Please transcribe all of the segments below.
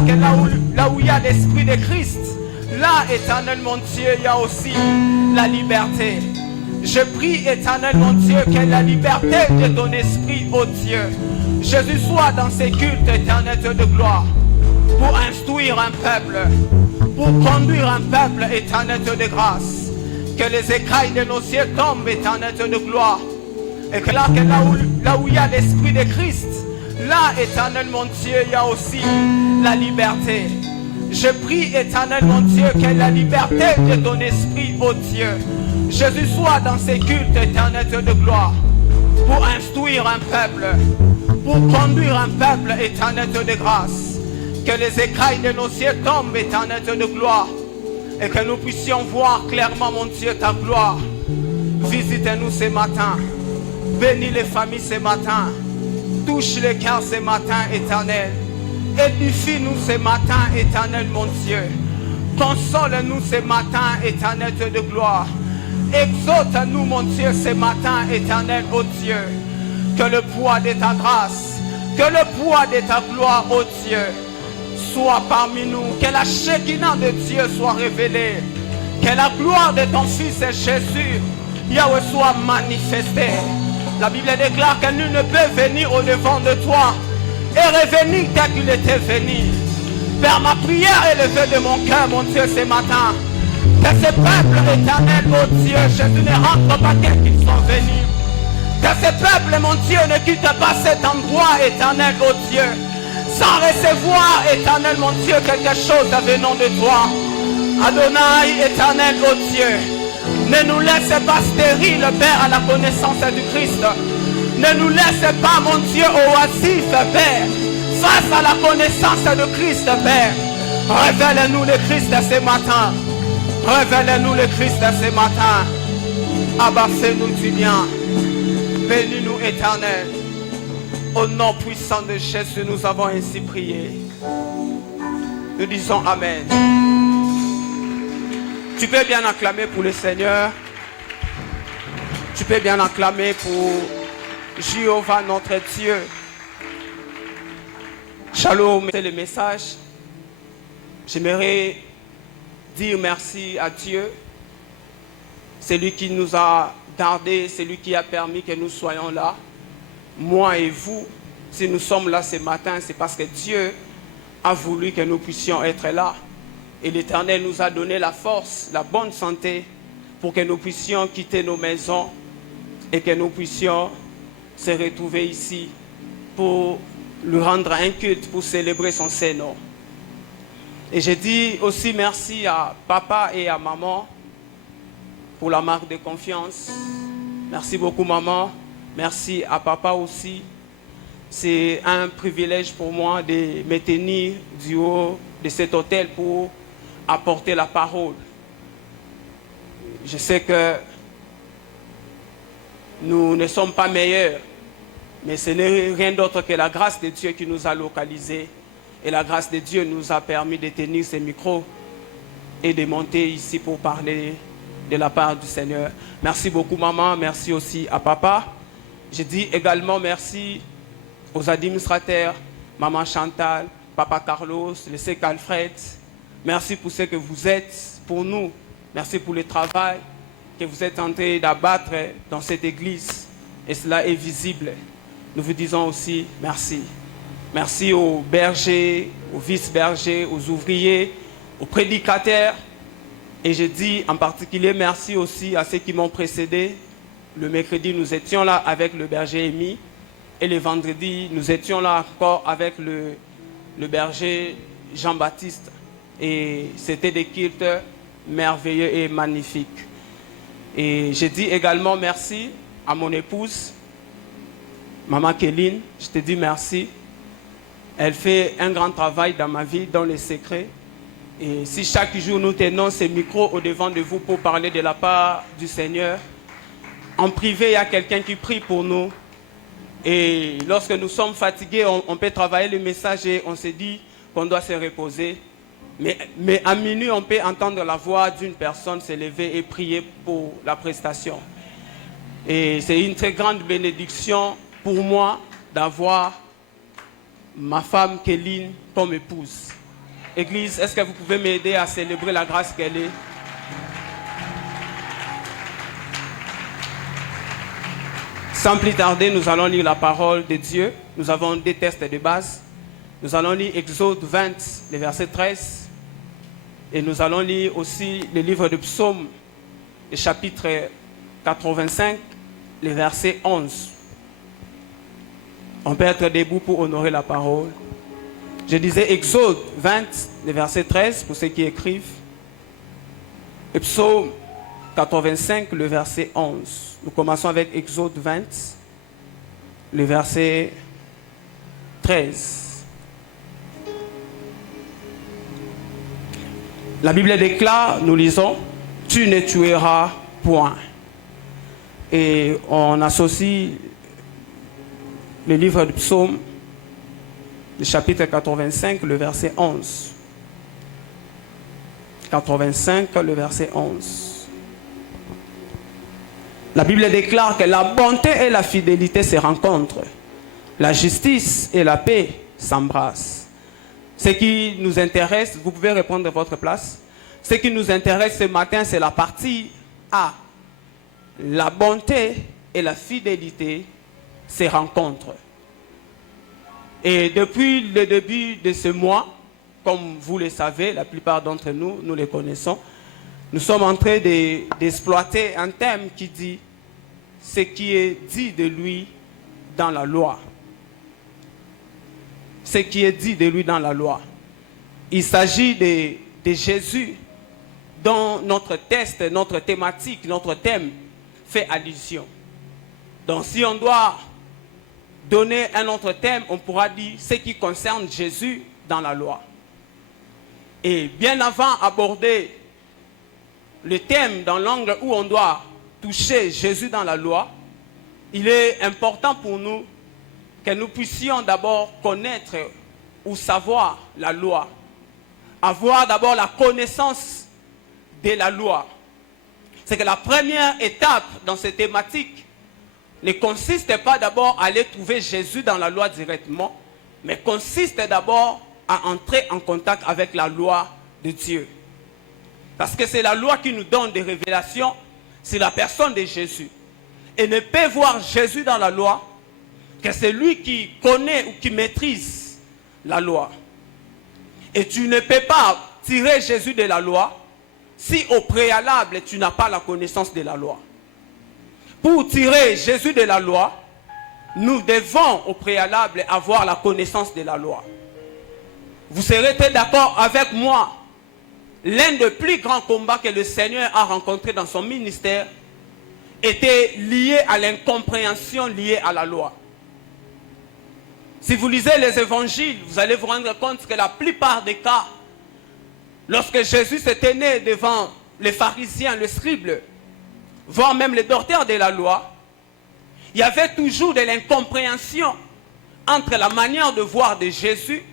déclare que là où il y a l'Esprit de Christ, là, éternel mon Dieu, il y a aussi la liberté. Je prie, éternel mon Dieu, que la liberté de ton esprit, ô Dieu, Jésus, soit dans ces cultes, éternel Dieu de gloire, pour instruire un peuple, pour conduire un peuple, éternel Dieu de grâce. Que les écailles de nos cieux tombent, éternel Dieu de gloire. Et que là où il y a l'Esprit de Christ, là, éternel mon Dieu, il y a aussi la liberté. Je prie, éternel mon Dieu, que la liberté de ton esprit, ô Dieu, Jésus, soit dans ces cultes, éternel Dieu de gloire, pour instruire un peuple, pour conduire un peuple, éternel Dieu de grâce. Que les écailles de nos cieux tombent, éternel Dieu de gloire, et que nous puissions voir clairement, mon Dieu, ta gloire. Visite-nous ce matin, bénis les familles ce matin, touche les cœurs ce matin, éternel. Édifie-nous ce matin, éternel, mon Dieu. Console-nous ce matin, éternel Dieu de gloire. Exalte-nous, mon Dieu, ce matin, éternel, ô Dieu. Que le poids de ta grâce, que le poids de ta gloire, ô Dieu, soit parmi nous. Que la Shekinah de Dieu soit révélée. Que la gloire de ton Fils Jésus, Yahweh, soit manifestée. La Bible déclare que nul ne peut venir au devant de toi et revenir tel qu'il était venu. Père, ma prière est levée de mon cœur, mon Dieu, ce matin. Que ce peuple éternel, oh Dieu, Jésus ne rentre pas tel qu'ils sont venus. Que ce peuple, mon Dieu, ne quitte pas cet endroit éternel, oh Dieu, sans recevoir, éternel, mon Dieu, quelque chose venant de toi. Adonai, éternel, oh Dieu, ne nous laisse pas stériles, Père, à la connaissance du Christ. Ne nous laisse pas, mon Dieu, oisif, Père, face à la connaissance de Christ, Père. Révèle-nous le Christ ce matin. Révèle-nous le Christ ce matin. Abba, fais-nous du bien. Bénis-nous, éternel. Au nom puissant de Jésus, nous avons ainsi prié. Nous disons Amen. Tu peux bien acclamer pour le Seigneur. Tu peux bien acclamer pour Jéhovah notre Dieu. Shalom, c'est le message. J'aimerais dire merci à Dieu. C'est lui qui nous a gardés, c'est lui qui a permis que nous soyons là. Moi et vous, si nous sommes là ce matin, c'est parce que Dieu a voulu que nous puissions être là. Et l'Éternel nous a donné la force, la bonne santé pour que nous puissions quitter nos maisons et que nous puissions se retrouver ici pour lui rendre un culte, pour célébrer son Saint-Nom. Et je dis aussi merci à papa et à maman pour la marque de confiance. Merci beaucoup maman, merci à papa aussi. C'est un privilège pour moi de me tenir du haut de cet hôtel pour apporter la parole. Je sais que nous ne sommes pas meilleurs, mais ce n'est rien d'autre que la grâce de Dieu qui nous a localisés. Et la grâce de Dieu nous a permis de tenir ces micros et de monter ici pour parler de la part du Seigneur. Merci beaucoup maman, merci aussi à papa. Je dis également merci aux administrateurs, maman Chantal, papa Carlos, le sec Alfred. Merci pour ce que vous êtes pour nous. Merci pour le travail que vous êtes en train d'abattre dans cette église. Et cela est visible. Nous vous disons aussi merci. Merci aux bergers, aux vice-bergers, aux ouvriers, aux prédicateurs. Et je dis en particulier merci aussi à ceux qui m'ont précédé. Le mercredi, nous étions là avec le berger Amy. Et le vendredi, nous étions là encore avec le berger Jean-Baptiste. Et c'était des cultes merveilleux et magnifiques. Et je dis également merci à mon épouse, maman Kéline. Je te dis merci. Elle fait un grand travail dans ma vie, dans les secrets. Et si chaque jour nous tenons ces micros au devant de vous pour parler de la part du Seigneur, en privé, il y a quelqu'un qui prie pour nous. Et lorsque nous sommes fatigués, on peut travailler le message et on se dit qu'on doit se reposer. Mais à minuit, on peut entendre la voix d'une personne se lever et prier pour la prestation. Et c'est une très grande bénédiction pour moi d'avoir ma femme Kéline comme épouse. Église, est-ce que vous pouvez m'aider à célébrer la grâce qu'elle est? Sans plus tarder, nous allons lire la parole de Dieu. Nous avons des textes de base. Nous allons lire Exode 20, le verset 13. Et nous allons lire aussi le livre de Psaume, le chapitre 85, le verset 11. On peut être debout pour honorer la parole. Je disais Exode 20, le verset 13, pour ceux qui écrivent. Et Psaume 85, le verset 11. Nous commençons avec Exode 20, le verset 13. La Bible déclare, nous lisons, « Tu ne tueras point ». Et on associe le livre de Psaume, le chapitre 85, le verset 11. 85, le verset 11. La Bible déclare que la bonté et la fidélité se rencontrent. La justice et la paix s'embrassent. Ce qui nous intéresse, vous pouvez répondre de votre place. Ce qui nous intéresse ce matin, c'est la partie A. La bonté et la fidélité se rencontrent. Et depuis le début de ce mois, comme vous le savez, la plupart d'entre nous, nous les connaissons, nous sommes en train d'exploiter un thème qui dit ce qui est dit de lui dans la loi. Ce qui est dit de lui dans la loi. Il s'agit de Jésus dont notre texte, notre thématique, notre thème fait allusion. Donc si on doit donner un autre thème, on pourra dire ce qui concerne Jésus dans la loi. Et bien avant d'aborder le thème dans l'angle où on doit toucher Jésus dans la loi, il est important pour nous que nous puissions d'abord connaître ou savoir la loi. Avoir d'abord la connaissance de la loi. C'est que la première étape dans cette thématique ne consiste pas d'abord à aller trouver Jésus dans la loi directement, mais consiste d'abord à entrer en contact avec la loi de Dieu. Parce que c'est la loi qui nous donne des révélations sur la personne de Jésus. Et ne peut voir Jésus dans la loi que c'est lui qui connaît ou qui maîtrise la loi. Et tu ne peux pas tirer Jésus de la loi si au préalable tu n'as pas la connaissance de la loi. Pour tirer Jésus de la loi, nous devons au préalable avoir la connaissance de la loi. Vous serez d'accord avec moi, l'un des plus grands combats que le Seigneur a rencontré dans son ministère était lié à l'incompréhension liée à la loi. Si vous lisez les évangiles, vous allez vous rendre compte que la plupart des cas, lorsque Jésus se tenait devant les pharisiens, les scribes, voire même les docteurs de la loi, il y avait toujours de l'incompréhension entre la manière de voir de Jésus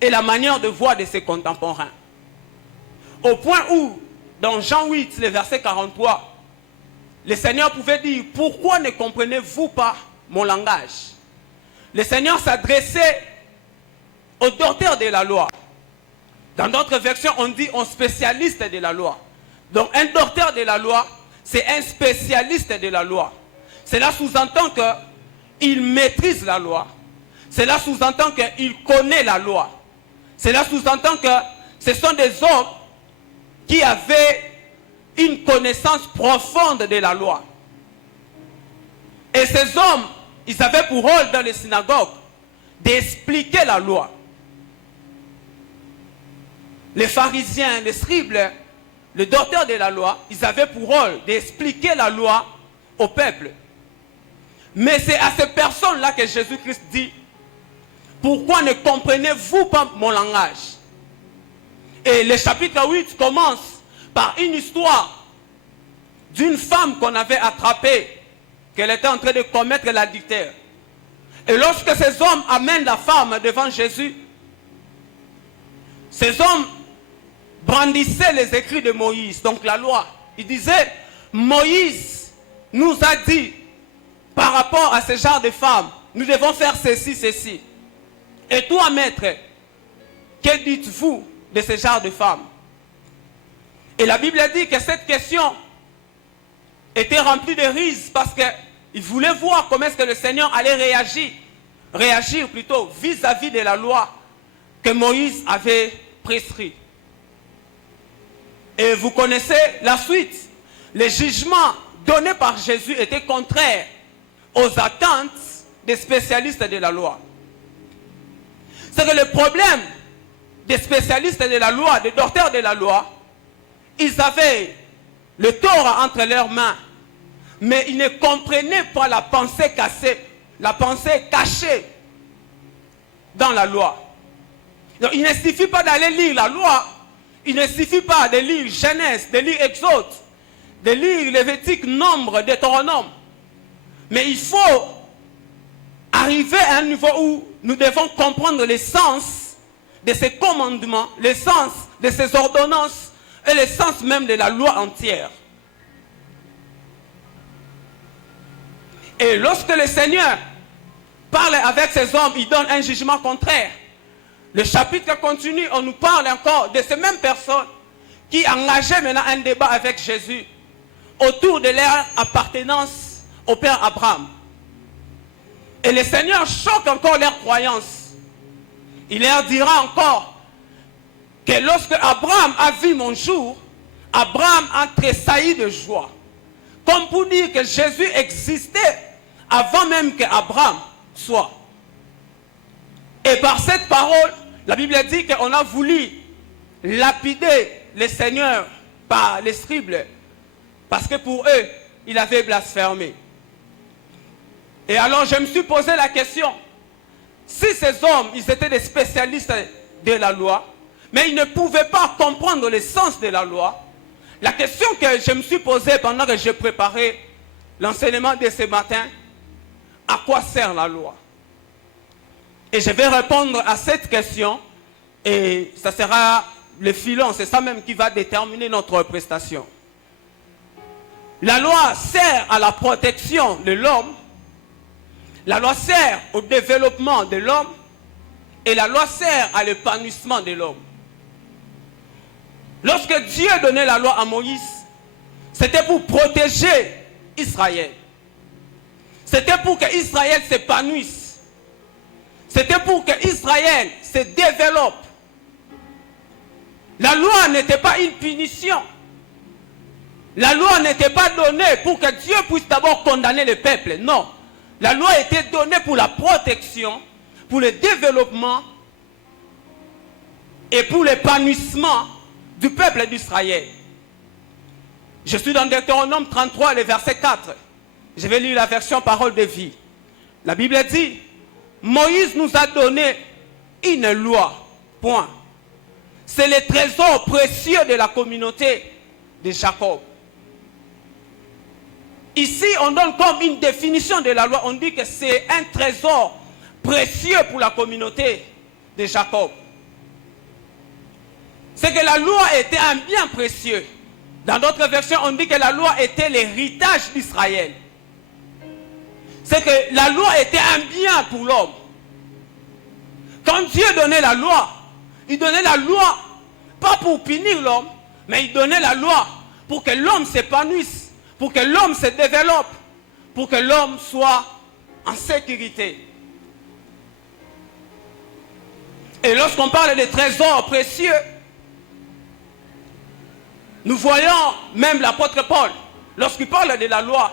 et la manière de voir de ses contemporains. Au point où, dans Jean 8, le verset 43, le Seigneur pouvait dire, « Pourquoi ne comprenez-vous pas mon langage ?» Le Seigneur s'adressait aux docteurs de la loi. Dans d'autres versions, on dit un spécialiste de la loi. Donc un docteur de la loi, c'est un spécialiste de la loi. Cela sous-entend qu'il maîtrise la loi. Cela sous-entend qu'il connaît la loi. Cela sous-entend que ce sont des hommes qui avaient une connaissance profonde de la loi. Et ces hommes, ils avaient pour rôle dans les synagogues d'expliquer la loi. Les pharisiens, les scribes, les docteurs de la loi, ils avaient pour rôle d'expliquer la loi au peuple. Mais c'est à ces personnes-là que Jésus-Christ dit, « Pourquoi ne comprenez-vous pas mon langage ?» Et le chapitre 8 commence par une histoire d'une femme qu'on avait attrapée, qu'elle était en train de commettre l'adultère. Et lorsque ces hommes amènent la femme devant Jésus, ces hommes brandissaient les écrits de Moïse, donc la loi. Ils disaient, Moïse nous a dit, par rapport à ce genre de femmes, nous devons faire ceci, ceci. Et toi, maître, que dites-vous de ce genre de femme? Et la Bible dit que cette question était remplie de ruse parce qu'il voulait voir comment est-ce que le Seigneur allait réagir plutôt vis-à-vis de la loi que Moïse avait prescrite. Et vous connaissez la suite. Les jugements donnés par Jésus étaient contraires aux attentes des spécialistes de la loi. C'est que le problème des spécialistes de la loi, des docteurs de la loi, ils avaient le tort entre leurs mains, mais ils ne comprenaient pas la pensée cachée dans la loi. Donc, il ne suffit pas d'aller lire la loi, il ne suffit pas de lire Genèse, de lire Exode, de lire Lévitique, Nombre, Deutéronome. Mais il faut arriver à un niveau où nous devons comprendre le sens de ces commandements, le sens de ces ordonnances et le sens même de la loi entière. Et lorsque le Seigneur parle avec ces hommes, il donne un jugement contraire. Le chapitre continue, on nous parle encore de ces mêmes personnes qui engageaient maintenant un débat avec Jésus autour de leur appartenance au Père Abraham. Et le Seigneur choque encore leur croyance. Il leur dira encore que lorsque Abraham a vu mon jour, Abraham a tressailli de joie. Comme pour dire que Jésus existait avant même qu'Abraham soit. Et par cette parole, la Bible dit qu'on a voulu lapider le Seigneur par les scribes, parce que pour eux, il avait blasphémé. Et alors je me suis posé la question, si ces hommes, ils étaient des spécialistes de la loi, mais ils ne pouvaient pas comprendre le sens de la loi, la question que je me suis posée pendant que je préparais l'enseignement de ce matin, à quoi sert la loi? Et je vais répondre à cette question et ça sera le filon, c'est ça même qui va déterminer notre prestation. La loi sert à la protection de l'homme, la loi sert au développement de l'homme et la loi sert à l'épanouissement de l'homme. Lorsque Dieu donnait la loi à Moïse, c'était pour protéger Israël. C'était pour que Israël s'épanouisse. C'était pour que Israël se développe. La loi n'était pas une punition. La loi n'était pas donnée pour que Dieu puisse d'abord condamner le peuple. Non. La loi était donnée pour la protection, pour le développement et pour l'épanouissement du peuple d'Israël. Je suis dans Deutéronome 33, le verset 4. Je vais lire la version parole de vie. La Bible dit, Moïse nous a donné une loi. Point. C'est le trésor précieux de la communauté de Jacob. Ici, on donne comme une définition de la loi. On dit que c'est un trésor précieux pour la communauté de Jacob. C'est que la loi était un bien précieux. Dans d'autres versions, on dit que la loi était l'héritage d'Israël. C'est que la loi était un bien pour l'homme. Quand Dieu donnait la loi, il donnait la loi pas pour punir l'homme, mais il donnait la loi pour que l'homme s'épanouisse, pour que l'homme se développe, pour que l'homme soit en sécurité. Et lorsqu'on parle de trésors précieux, nous voyons même l'apôtre Paul, lorsqu'il parle de la loi,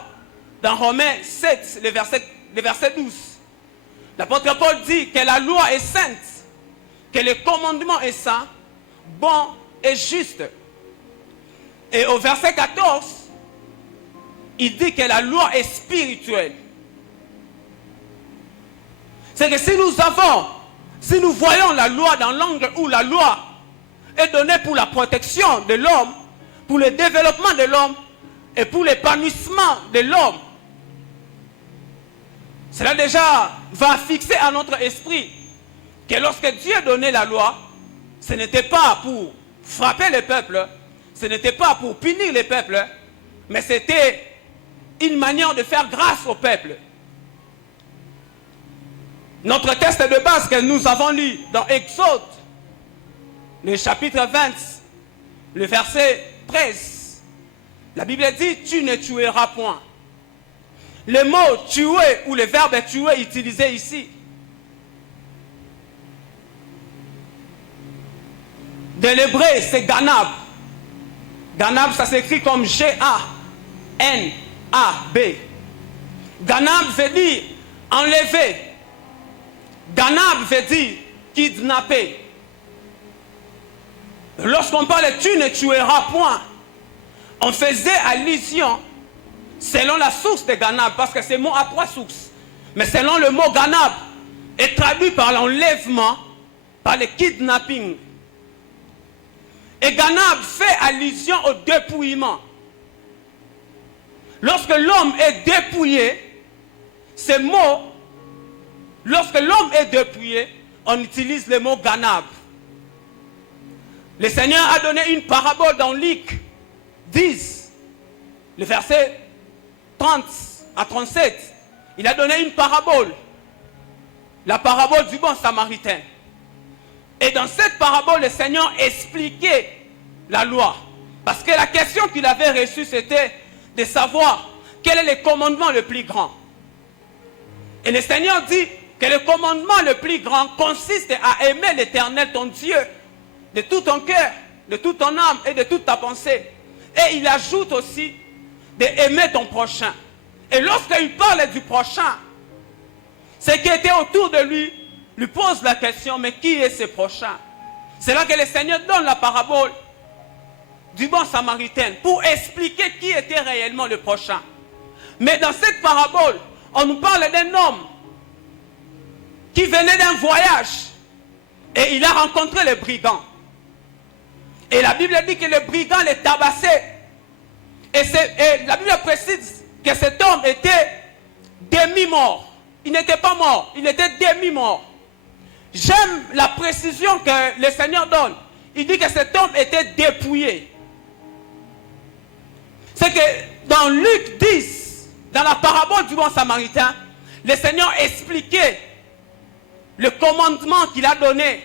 dans Romains 7, le verset 12. L'apôtre Paul dit que la loi est sainte, que le commandement est saint, bon et juste. Et au verset 14, il dit que la loi est spirituelle. C'est que si nous voyons la loi dans l'angle où la loi est donnée pour la protection de l'homme, pour le développement de l'homme et pour l'épanouissement de l'homme, cela déjà va fixer à notre esprit que lorsque Dieu donnait la loi, ce n'était pas pour frapper le peuple, ce n'était pas pour punir le peuple, mais c'était une manière de faire grâce au peuple. Notre texte de base que nous avons lu dans Exode, le chapitre 20, le verset 13, la Bible dit « Tu ne tueras point ». Le mot « tuer » ou le verbe « tuer » utilisé ici, de l'hébreu, c'est « ganab ». Ganab, ça s'écrit comme G-A-N-A-B. Ganab veut dire enlever. Ganab veut dire kidnapper. Lorsqu'on parle de tu ne tueras point, on faisait allusion selon la source de Ganab, parce que ce mot a 3 sources. Mais selon le mot Ganab, est traduit par l'enlèvement, par le kidnapping. Et Ganab fait allusion au dépouillement. Lorsque l'homme est dépouillé, ce mot, lorsque l'homme est dépouillé, on utilise le mot Ganab. Le Seigneur a donné une parabole dans Luc 10, le verset 30 à 37. Il a donné une parabole, la parabole du bon samaritain. Et dans cette parabole, le Seigneur expliquait la loi. Parce que la question qu'il avait reçue, c'était de savoir quel est le commandement le plus grand. Et le Seigneur dit que le commandement le plus grand consiste à aimer l'Éternel, ton Dieu, de tout ton cœur, de toute ton âme et de toute ta pensée. Et il ajoute aussi d'aimer ton prochain. Et lorsqu'il parle du prochain, ceux qui étaient autour de lui pose la question, mais qui est ce prochain? C'est là que le Seigneur donne la parabole du bon samaritain pour expliquer qui était réellement le prochain. Mais dans cette parabole, on nous parle d'un homme qui venait d'un voyage et il a rencontré les brigands. Et la Bible dit que le brigand les tabassait. Et la Bible précise que cet homme était demi-mort. Il n'était pas mort, il était demi-mort. J'aime la précision que le Seigneur donne. Il dit que cet homme était dépouillé. C'est que dans Luc 10, dans la parabole du bon samaritain, le Seigneur expliquait le commandement qu'il a donné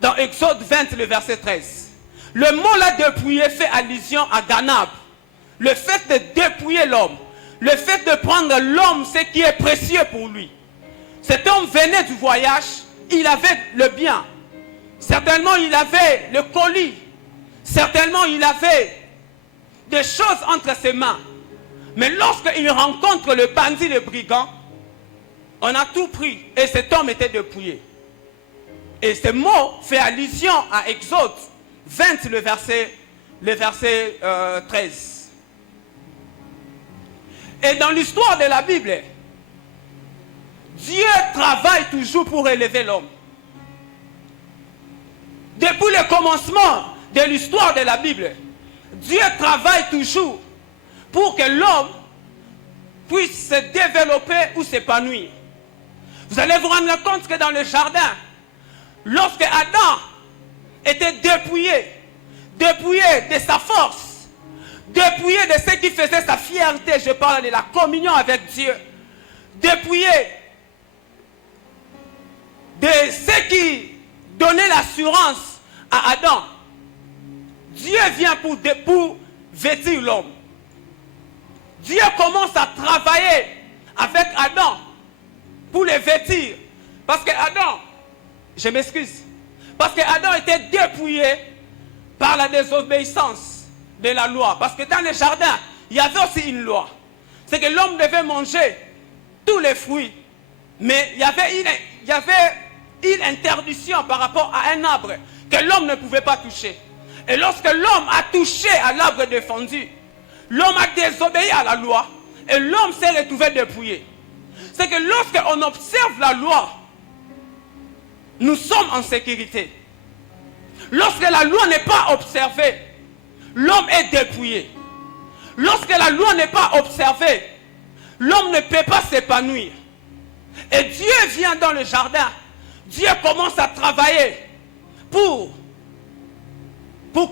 dans Exode 20, le verset 13. Le mot là dépouiller fait allusion à Ganab. Le fait de dépouiller l'homme. Le fait de prendre l'homme, ce qui est précieux pour lui. Cet homme venait du voyage. Il avait le bien. Certainement, il avait le colis. Certainement, il avait des choses entre ses mains. Mais lorsqu'il rencontre le bandit, le brigand, on a tout pris. Et cet homme était dépouillé. Et ce mot fait allusion à Exode 20, le verset 13. Et dans l'histoire de la Bible, Dieu travaille toujours pour élever l'homme. Depuis le commencement de l'histoire de la Bible, Dieu travaille toujours pour que l'homme puisse se développer ou s'épanouir. Vous allez vous rendre compte que dans le jardin, lorsque Adam était dépouillé de sa force, dépouillé de ce qui faisait sa fierté, je parle de la communion avec Dieu, dépouillé de ce qui donnait l'assurance à Adam, Dieu vient pour vêtir l'homme. Dieu commence à travailler avec Adam pour le vêtir. Parce que Adam, je m'excuse, parce que Adam était dépouillé par la désobéissance de la loi. Parce que dans le jardin, il y avait aussi une loi. C'est que l'homme devait manger tous les fruits. Mais il y avait une interdiction par rapport à un arbre que l'homme ne pouvait pas toucher. Et lorsque l'homme a touché à l'arbre défendu, l'homme a désobéi à la loi et l'homme s'est retrouvé dépouillé. C'est que lorsqu'on observe la loi, nous sommes en sécurité. Lorsque la loi n'est pas observée, l'homme est dépouillé. Lorsque la loi n'est pas observée, l'homme ne peut pas s'épanouir. Et Dieu vient dans le jardin. Dieu commence à travailler pour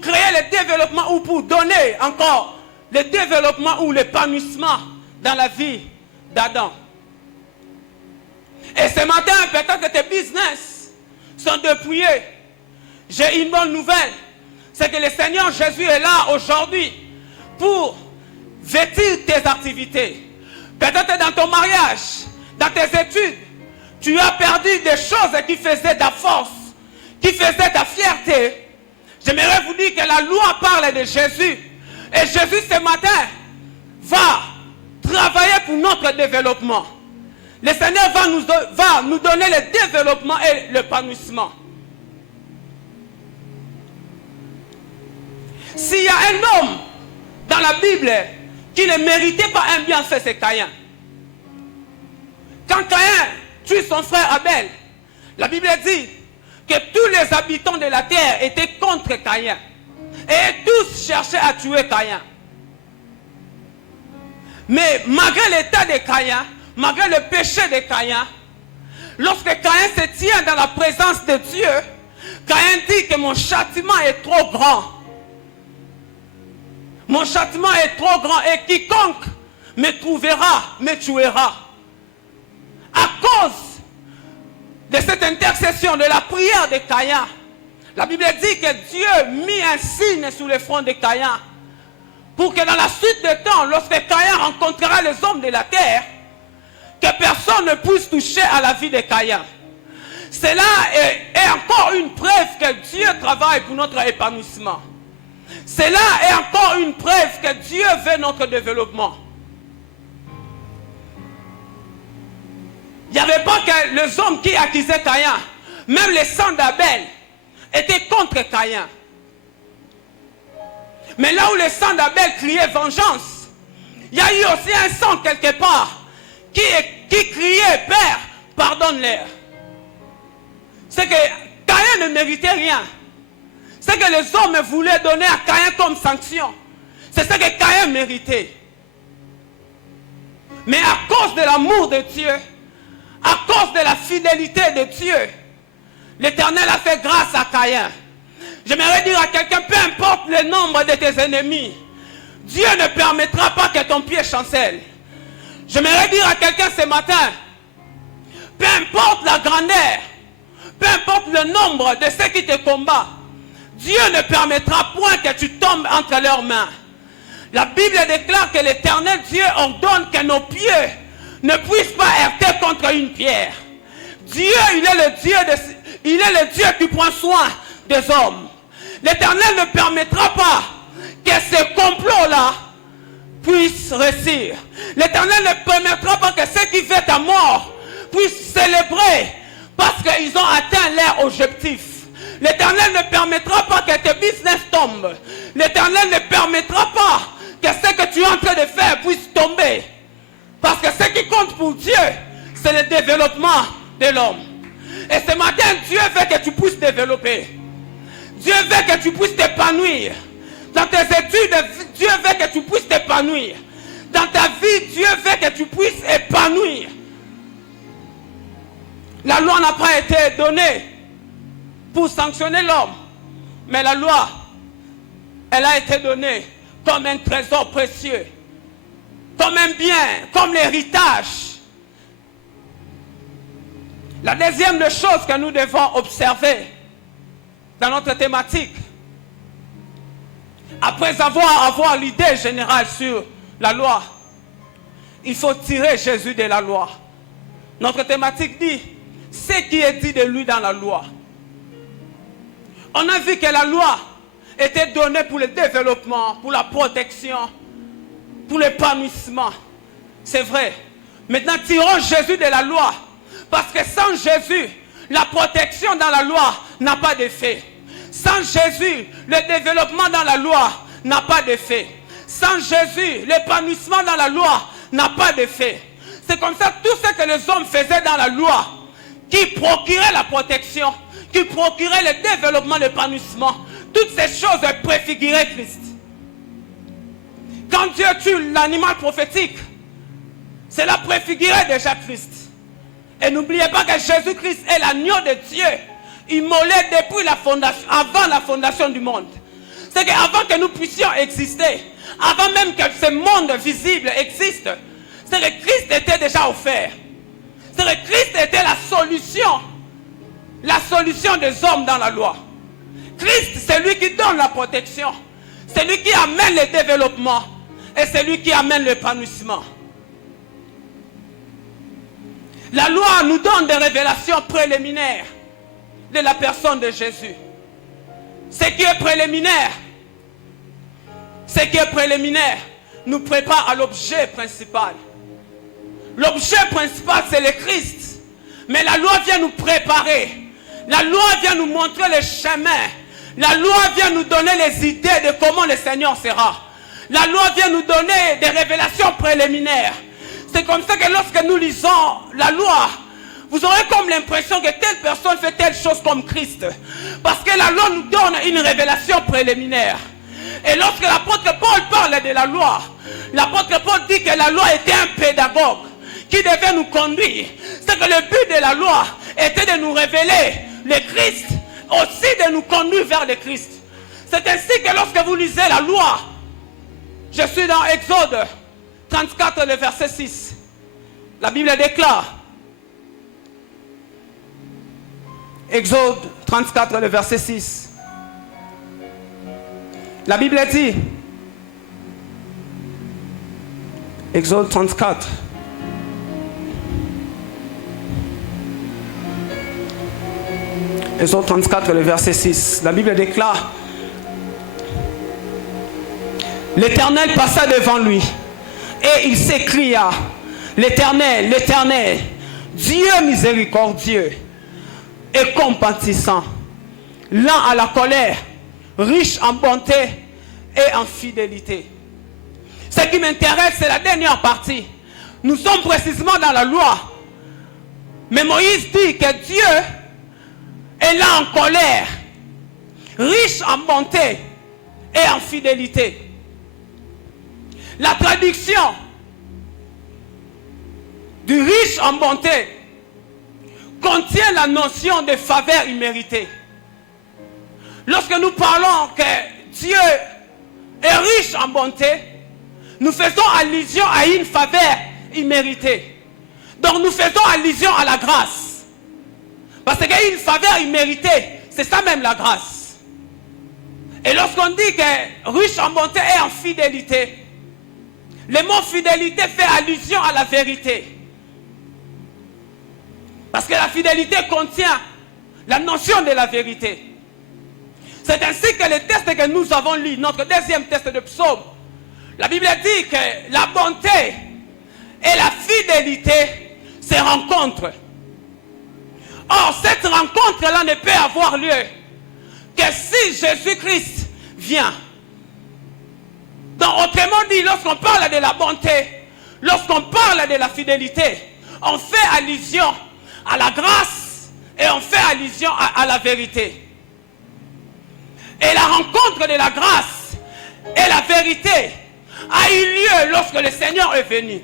créer le développement ou pour donner encore le développement ou l'épanouissement dans la vie d'Adam. Et ce matin, peut-être que tes business sont dépouillés. J'ai une bonne nouvelle. C'est que le Seigneur Jésus est là aujourd'hui pour vêtir tes activités. Peut-être dans ton mariage, dans tes études, tu as perdu des choses qui faisaient ta force, qui faisaient ta fierté. J'aimerais vous dire que la loi parle de Jésus. Et Jésus ce matin va travailler pour notre développement. Le Seigneur va nous donner le développement et l'épanouissement. S'il y a un homme dans la Bible qui ne méritait pas un bienfait, c'est Caïn. Quand Caïn tue son frère Abel, la Bible dit que tous les habitants de la terre étaient contre Caïn. Et tous cherchaient à tuer Caïn. Mais malgré l'état de Caïn, malgré le péché de Caïn, lorsque Caïn se tient dans la présence de Dieu, Caïn dit que mon châtiment est trop grand. Mon châtiment est trop grand et quiconque me trouvera, me tuera. À cause de cette intercession, de la prière de Caïn, la Bible dit que Dieu mit un signe sur le front de Caïn pour que dans la suite des temps, lorsque Caïn rencontrera les hommes de la terre, que personne ne puisse toucher à la vie de Caïn. Cela est encore une preuve que Dieu travaille pour notre épanouissement. Cela est encore une preuve que Dieu veut notre développement. Il n'y avait pas que les hommes qui accusaient Caïn, même les sang d'Abel étaient contre Caïn. Mais là où le sang d'Abel criait vengeance, il y a eu aussi un sang quelque part qui criait Père, pardonne-leur. C'est que Caïn ne méritait rien. C'est que les hommes voulaient donner à Caïn comme sanction. C'est ce que Caïn méritait. Mais à cause de l'amour de Dieu, à cause de la fidélité de Dieu, l'Éternel a fait grâce à Caïn. J'aimerais dire à quelqu'un, peu importe le nombre de tes ennemis, Dieu ne permettra pas que ton pied chancelle. J'aimerais dire à quelqu'un ce matin, peu importe la grandeur, peu importe le nombre de ceux qui te combattent, Dieu ne permettra point que tu tombes entre leurs mains. La Bible déclare que l'Éternel Dieu ordonne que nos pieds ne puissent pas heurter contre une pierre. Dieu, il est le Dieu qui prend soin des hommes. L'Éternel ne permettra pas que ce complot-là puisse réussir. L'Éternel ne permettra pas que ceux qui veulent ta mort puissent célébrer parce qu'ils ont atteint leur objectif. L'Éternel ne permettra pas que tes business tombent. L'Éternel ne permettra pas que ce que tu es en train de faire puisse tomber. Parce que ce qui compte pour Dieu, c'est le développement de l'homme. Et ce matin, Dieu veut que tu puisses développer. Dieu veut que tu puisses t'épanouir. Dans tes études, Dieu veut que tu puisses t'épanouir. Dans ta vie, Dieu veut que tu puisses épanouir. La loi n'a pas été donnée pour sanctionner l'homme. Mais la loi, elle a été donnée comme un trésor précieux. Comme un bien, comme l'héritage. La deuxième des choses que nous devons observer dans notre thématique, après avoir l'idée générale sur la loi, il faut tirer Jésus de la loi. Notre thématique dit ce qui est dit de lui dans la loi. On a vu que la loi était donnée pour le développement, pour la protection, pour l'épanouissement. C'est vrai. Maintenant, tirons Jésus de la loi. Parce que sans Jésus, la protection dans la loi n'a pas d'effet. Sans Jésus, le développement dans la loi n'a pas d'effet. Sans Jésus, l'épanouissement dans la loi n'a pas d'effet. C'est comme ça, tout ce que les hommes faisaient dans la loi, qui procurait la protection, qui procurait le développement, l'épanouissement, toutes ces choses préfiguraient Christ. Quand Dieu tue l'animal prophétique, cela préfigurait déjà Christ. Et n'oubliez pas que Jésus-Christ est l'agneau de Dieu, immolé depuis la fondation, avant la fondation du monde. C'est qu'avant que nous puissions exister, avant même que ce monde visible existe, c'est que Christ était déjà offert. C'est que Christ était la solution des hommes dans la loi. Christ, c'est lui qui donne la protection. C'est lui qui amène le développement. Et c'est lui qui amène l'épanouissement. La loi nous donne des révélations préliminaires de la personne de Jésus. Ce qui est préliminaire nous prépare à l'objet principal. L'objet principal, c'est le Christ. Mais la loi vient nous préparer. La loi vient nous montrer le chemin. La loi vient nous donner les idées de comment le Seigneur sera. La loi vient nous donner des révélations préliminaires. C'est comme ça que lorsque nous lisons la loi, vous aurez comme l'impression que telle personne fait telle chose comme Christ. Parce que la loi nous donne une révélation préliminaire. Et lorsque l'apôtre Paul parle de la loi, l'apôtre Paul dit que la loi était un pédagogue qui devait nous conduire. C'est que le but de la loi était de nous révéler le Christ, aussi de nous conduire vers le Christ. C'est ainsi que lorsque vous lisez la loi, je suis dans Exode 34, le verset 6. La Bible déclare, Exode 34, le verset 6. La Bible dit, Exode 34, Exode 34, le verset 6. La Bible déclare, l'Éternel passa devant lui et il s'écria, l'Éternel, l'Éternel, Dieu miséricordieux et compatissant, lent à la colère, riche en bonté et en fidélité. Ce qui m'intéresse, c'est la dernière partie. Nous sommes précisément dans la loi. Mais Moïse dit que Dieu est lent en colère, riche en bonté et en fidélité. La traduction du riche en bonté contient la notion de faveur imméritée. Lorsque nous parlons que Dieu est riche en bonté, nous faisons allusion à une faveur imméritée. Donc nous faisons allusion à la grâce. Parce qu'une faveur imméritée, c'est ça même la grâce. Et lorsqu'on dit que riche en bonté et en fidélité, le mot fidélité fait allusion à la vérité. Parce que la fidélité contient la notion de la vérité. C'est ainsi que le texte que nous avons lu, notre deuxième texte de psaume, la Bible dit que la bonté et la fidélité se rencontrent. Or, cette rencontre-là ne peut avoir lieu que si Jésus-Christ vient. Donc, autrement dit, lorsqu'on parle de la bonté, lorsqu'on parle de la fidélité, on fait allusion à la grâce et on fait allusion à la vérité. Et la rencontre de la grâce et la vérité a eu lieu lorsque le Seigneur est venu.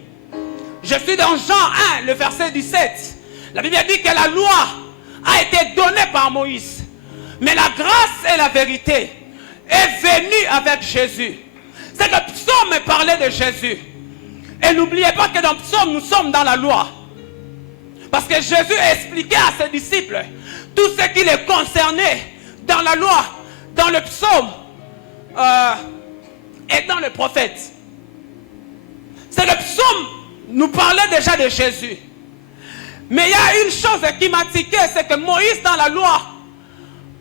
Je suis dans Jean 1, le verset 17. La Bible dit que la loi a été donnée par Moïse. Mais la grâce et la vérité est venue avec Jésus. C'est que Psaume parlait de Jésus. Et n'oubliez pas que dans Psaume, nous sommes dans la loi. Parce que Jésus a expliqué à ses disciples tout ce qui les concernait dans la loi, dans le psaume et dans le prophète. C'est le psaume nous parlait déjà de Jésus. Mais il y a une chose qui m'a tiqué, c'est que Moïse dans la loi,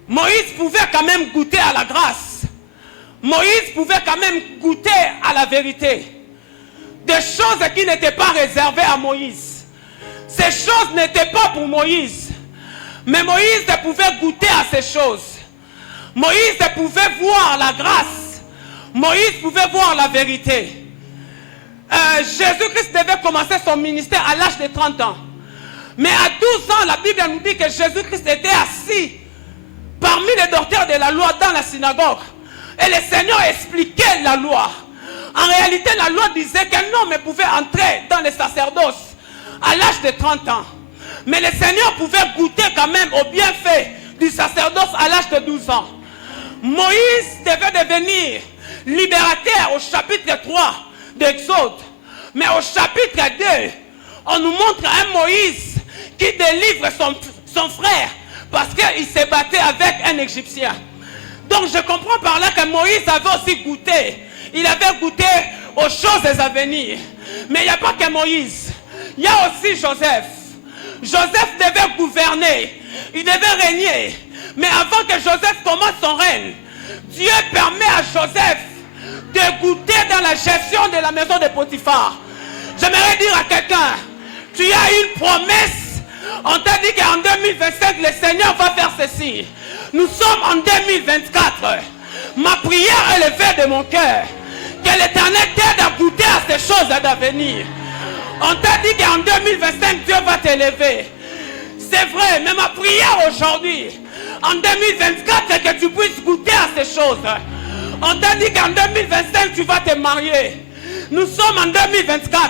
Moïse pouvait quand même goûter à la grâce. Moïse pouvait quand même goûter à la vérité. Des choses qui n'étaient pas réservées à Moïse. Ces choses n'étaient pas pour Moïse. Mais Moïse pouvait goûter à ces choses. Moïse pouvait voir la grâce. Moïse pouvait voir la vérité. Jésus-Christ devait commencer son ministère à l'âge de 30 ans. Mais à 12 ans, la Bible nous dit que Jésus-Christ était assis parmi les docteurs de la loi dans la synagogue. Et le Seigneur expliquait la loi. En réalité, la loi disait qu'un homme pouvait entrer dans le sacerdoce à l'âge de 30 ans. Mais le Seigneur pouvait goûter quand même au bienfait du sacerdoce à l'âge de 12 ans. Moïse devait devenir libérateur au chapitre 3 d'Exode. Mais au chapitre 2, on nous montre un Moïse qui délivre son frère parce qu'il se battait avec un Égyptien. Donc je comprends par là que Moïse avait aussi goûté. Il avait goûté aux choses à venir. Mais il n'y a pas que Moïse. Il y a aussi Joseph. Joseph devait gouverner. Il devait régner. Mais avant que Joseph commence son règne, Dieu permet à Joseph de goûter dans la gestion de la maison de Potiphar. J'aimerais dire à quelqu'un, tu as une promesse. On t'a dit qu'en 2025, le Seigneur va faire ceci. Nous sommes en 2024. Ma prière est levée de mon cœur. Que l'Éternel t'aide à goûter à ces choses d'avenir. On t'a dit qu'en 2025, Dieu va t'élever. C'est vrai, mais ma prière aujourd'hui, en 2024, c'est que tu puisses goûter à ces choses. On t'a dit qu'en 2025, tu vas te marier. Nous sommes en 2024.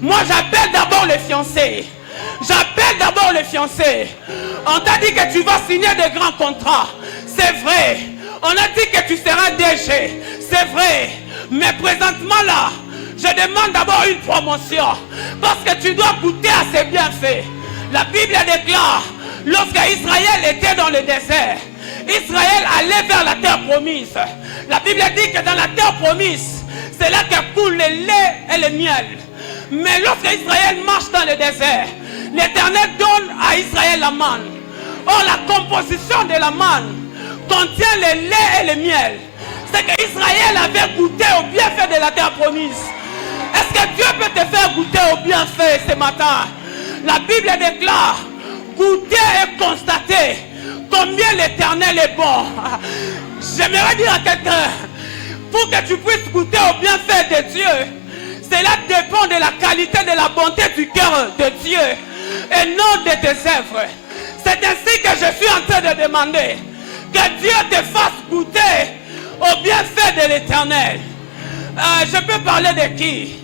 Moi, j'appelle d'abord les fiancés. J'appelle d'abord les fiancés. On t'a dit que tu vas signer de grands contrats. C'est vrai. On a dit que tu seras DG. C'est vrai. Mais présentement là, je demande d'abord une promotion. Parce que tu dois goûter à ses bienfaits. La Bible déclare, lorsque Israël était dans le désert, Israël allait vers la terre promise. La Bible dit que dans la terre promise, c'est là que coule le lait et le miel. Mais lorsque Israël marche dans le désert, l'Éternel donne à Israël la manne. Or, la composition de la manne contient le lait et le miel. C'est qu'Israël avait goûté au bienfait de la terre promise. Est-ce que Dieu peut te faire goûter au bienfait ce matin? La Bible déclare, goûter et constater combien l'Éternel est bon. J'aimerais dire à quelqu'un, pour que tu puisses goûter au bienfait de Dieu, cela dépend de la qualité, de la bonté du cœur de Dieu et non de tes œuvres. C'est ainsi que je suis en train de demander que Dieu te fasse goûter au bienfait de l'Éternel. Je peux parler de qui?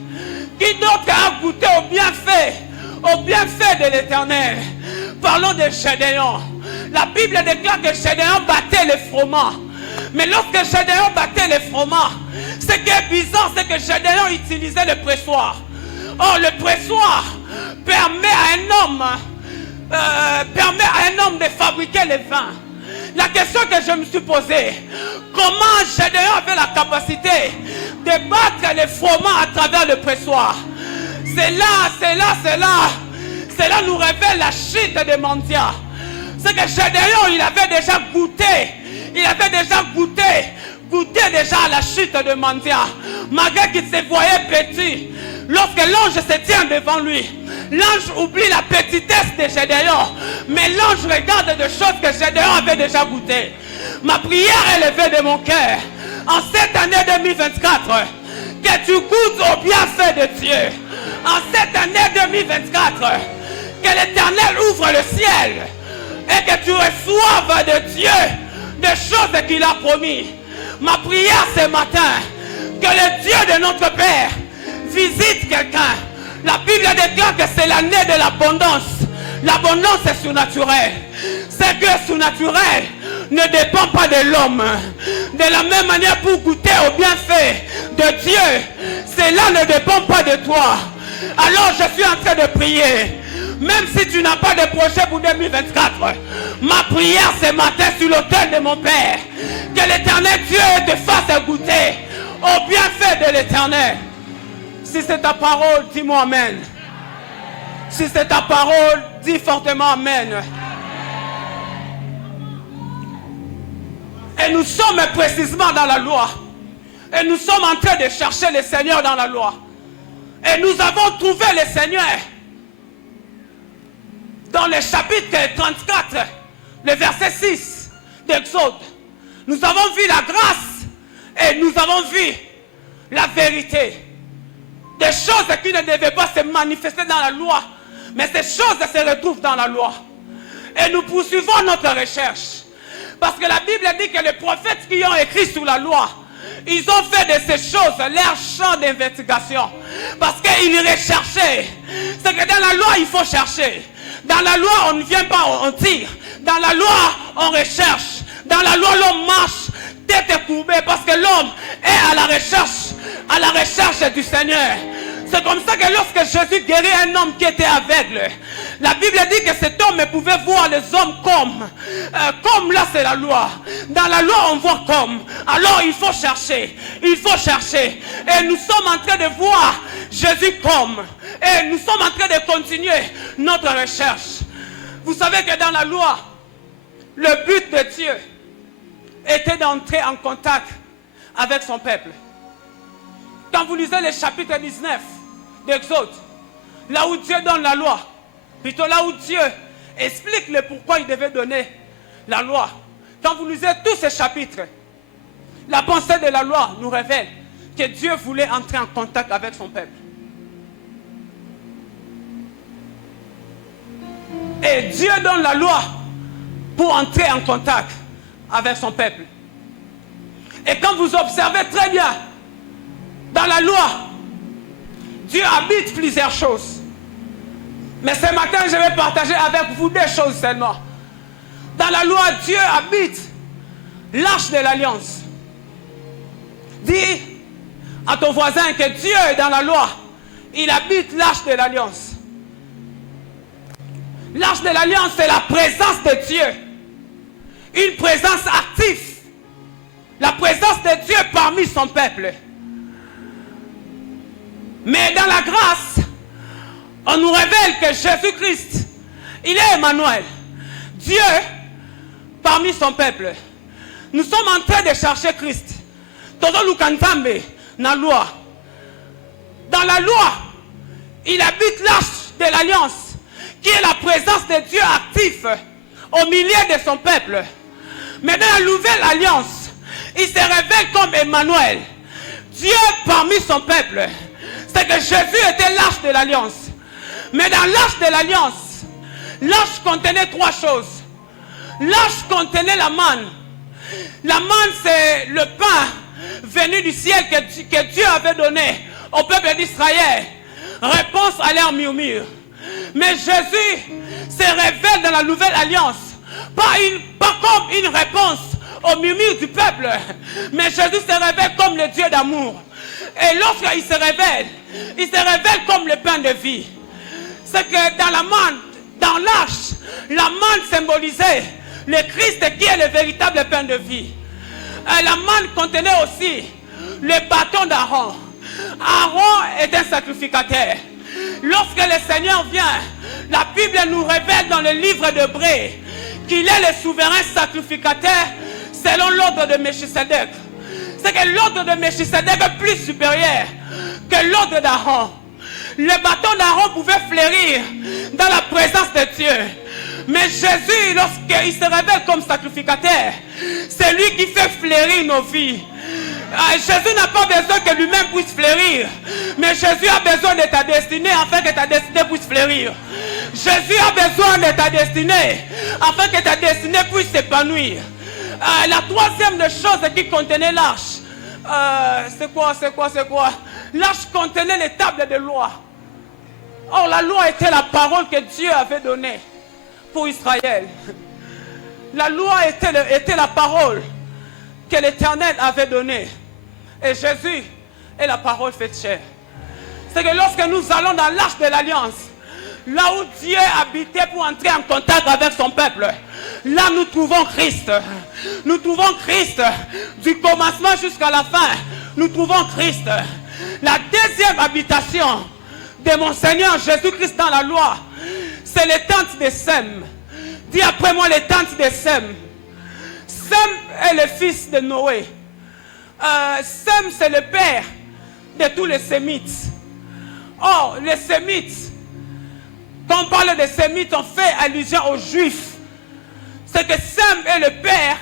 Qui d'autre a goûté au bienfait de l'Éternel? Parlons de Gédéon. La Bible déclare que Gédéon battait les froment. Mais lorsque Gédéon battait les froment, ce qui est bizarre, c'est que Gédéon utilisait le pressoir. Or, le pressoir permet à un homme de fabriquer le vin. La question que je me suis posée, comment Gédéon avait la capacité de battre les froment à travers le pressoir? Cela nous révèle la chute de Mandia. C'est que Gédéon, il avait déjà goûté déjà à la chute de Mandia. Malgré qu'il se voyait petit, lorsque l'ange se tient devant lui, l'ange oublie la petitesse de Gédéon, mais l'ange regarde des choses que Gédéon avait déjà goûté. Ma prière est levée de mon cœur. En cette année 2024, que tu goûtes au bienfait de Dieu. En cette année 2024, que l'Éternel ouvre le ciel et que tu reçoives de Dieu des choses qu'il a promis. Ma prière ce matin, que le Dieu de notre Père visite quelqu'un. La Bible déclare que c'est l'année de l'abondance. L'abondance est surnaturelle. Ce qui est surnaturel ne dépend pas de l'homme. De la même manière, pour goûter au bienfait de Dieu, cela ne dépend pas de toi. Alors je suis en train de prier. Même si tu n'as pas de projet pour 2024, ma prière ce matin sur l'autel de mon Père, que l'Éternel Dieu te fasse goûter au bienfait de l'Éternel. Si c'est ta parole, dis-moi Amen. Si c'est ta parole, dis fortement Amen. Et nous sommes précisément dans la loi. Et nous sommes en train de chercher le Seigneur dans la loi. Et nous avons trouvé le Seigneur dans le chapitre 34, le verset 6 d'Exode. Nous avons vu la grâce et nous avons vu la vérité. Des choses qui ne devaient pas se manifester dans la loi, mais ces choses se retrouvent dans la loi. Et nous poursuivons notre recherche. Parce que la Bible dit que les prophètes qui ont écrit sur la loi, ils ont fait de ces choses leur champ d'investigation. Parce qu'ils recherchaient. C'est que dans la loi, il faut chercher. Dans la loi, on ne vient pas, on tire. Dans la loi, on recherche. Dans la loi, l'homme marche tête courbée parce que l'homme est à la recherche du Seigneur. C'est comme ça que lorsque Jésus guérit un homme qui était aveugle, La Bible dit que cet homme pouvait voir les hommes comme là c'est la loi. Dans la loi on voit comme. Alors il faut chercher. Il faut chercher. Et nous sommes en train de voir Jésus comme. Et nous sommes en train de continuer notre recherche. Vous savez que dans la loi, le but de Dieu était d'entrer en contact avec son peuple. Quand vous lisez le chapitre 19 d'Exode, là où Dieu donne la loi, plutôt là où Dieu explique le pourquoi il devait donner la loi. Quand vous lisez tous ces chapitres, la pensée de la loi nous révèle que Dieu voulait entrer en contact avec son peuple. Et Dieu donne la loi pour entrer en contact avec son peuple. Et quand vous observez très bien, dans la loi, Dieu habite plusieurs choses. Mais ce matin, je vais partager avec vous deux choses seulement. Dans la loi, Dieu habite l'arche de l'alliance. Dis à ton voisin que Dieu est dans la loi. Il habite l'arche de l'alliance. L'arche de l'alliance, c'est la présence de Dieu. Une présence active. La présence de Dieu parmi son peuple. Mais dans la grâce, on nous révèle que Jésus-Christ, il est Emmanuel. Dieu parmi son peuple. Nous sommes en train de chercher Christ. Todo Lukantambe, dans la loi. Dans la loi, il habite l'arche de l'alliance, qui est la présence de Dieu active au milieu de son peuple. Mais dans la nouvelle alliance, il se révèle comme Emmanuel. Dieu parmi son peuple. C'est que Jésus était l'arche de l'alliance. Mais dans l'arche de l'alliance, l'arche contenait trois choses. L'arche contenait la manne. La manne, c'est le pain venu du ciel que Dieu avait donné au peuple d'Israël. Réponse à leur murmure. Mais Jésus se révèle dans la nouvelle alliance. Pas comme une réponse au murmure du peuple. Mais Jésus se révèle comme le Dieu d'amour. Et lorsqu'il se révèle comme le pain de vie. C'est que dans la manne, dans l'arche, la manne symbolisait le Christ qui est le véritable pain de vie. Et la manne contenait aussi le bâton d'Aaron. Aaron est un sacrificateur. Lorsque le Seigneur vient, la Bible nous révèle dans le livre d'Hébreux qu'il est le souverain sacrificateur selon l'ordre de Melchisedec. C'est que l'ordre de Melchisedec est plus supérieur que l'ordre d'Aaron. Le bâton d'Aaron pouvait fleurir dans la présence de Dieu. Mais Jésus, lorsqu'il se révèle comme sacrificateur, c'est lui qui fait fleurir nos vies. Jésus n'a pas besoin que lui-même puisse fleurir. Mais Jésus a besoin de ta destinée afin que ta destinée puisse fleurir. Jésus a besoin de ta destinée afin que ta destinée puisse s'épanouir. La troisième des choses qui contenait l'arche, c'est quoi? L'arche contenait les tables de loi. Or, la loi était la parole que Dieu avait donnée pour Israël. La loi était la parole que l'Éternel avait donnée. Et Jésus est la parole faite chair. C'est que lorsque nous allons dans l'arche de l'alliance, là où Dieu habitait pour entrer en contact avec son peuple, là nous trouvons Christ. Nous trouvons Christ du commencement jusqu'à la fin. Nous trouvons Christ. La deuxième habitation de mon Seigneur Jésus-Christ dans la loi, c'est les tentes de Sem. Dis après moi les tentes de Sem. Sem est le fils de Noé. Sem, c'est le père de tous les Sémites. Or, les Sémites, quand on parle des Sémites, on fait allusion aux Juifs. C'est que Sem est le père